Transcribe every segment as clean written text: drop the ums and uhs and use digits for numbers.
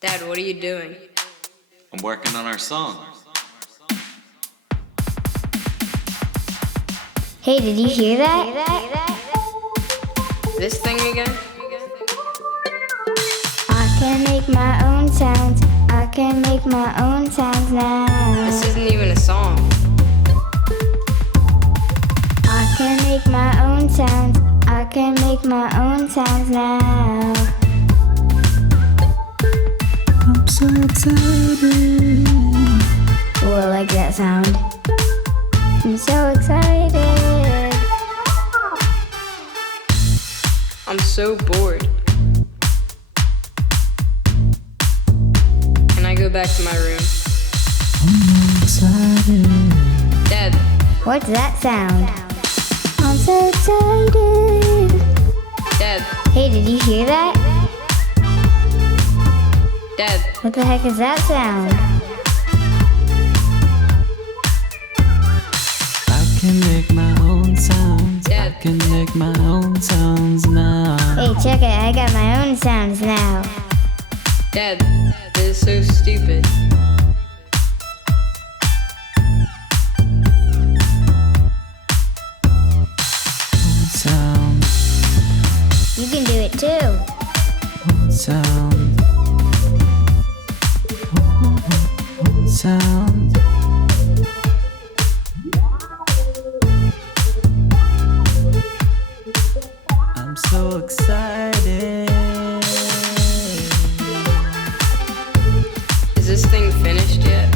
Dad, what are you doing? I'm working on our song. Hey, did you hear that? This thing again? I can make my own sounds. I can make my own sounds now. This isn't even a song. I can make my own sounds. I can make my own sounds now. I'm so excited. Oh, I like that sound. I'm so excited. I'm so bored. Can I go back to my room? I'm excited. Dad, What's that sound? I'm so excited. Dad, Hey, did you hear that? Dad, What the heck is that sound? I can make my own sounds. Dad. I can make my own sounds now. Hey, check it. I got my own sounds now. Dad, this is so stupid. Sound, You can do it too. sound, sound. I'm so excited. Is this thing finished yet?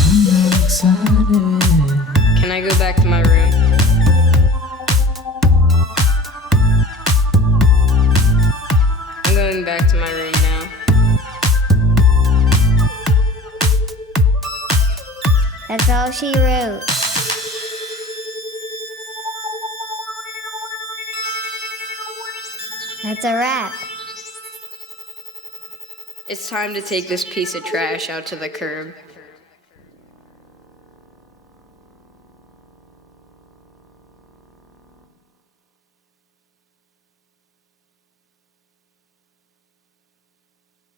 I'm excited. Can I go back to my room? I'm going back to my room now. That's all she wrote. That's a wrap. It's time to take this piece of trash out to the curb.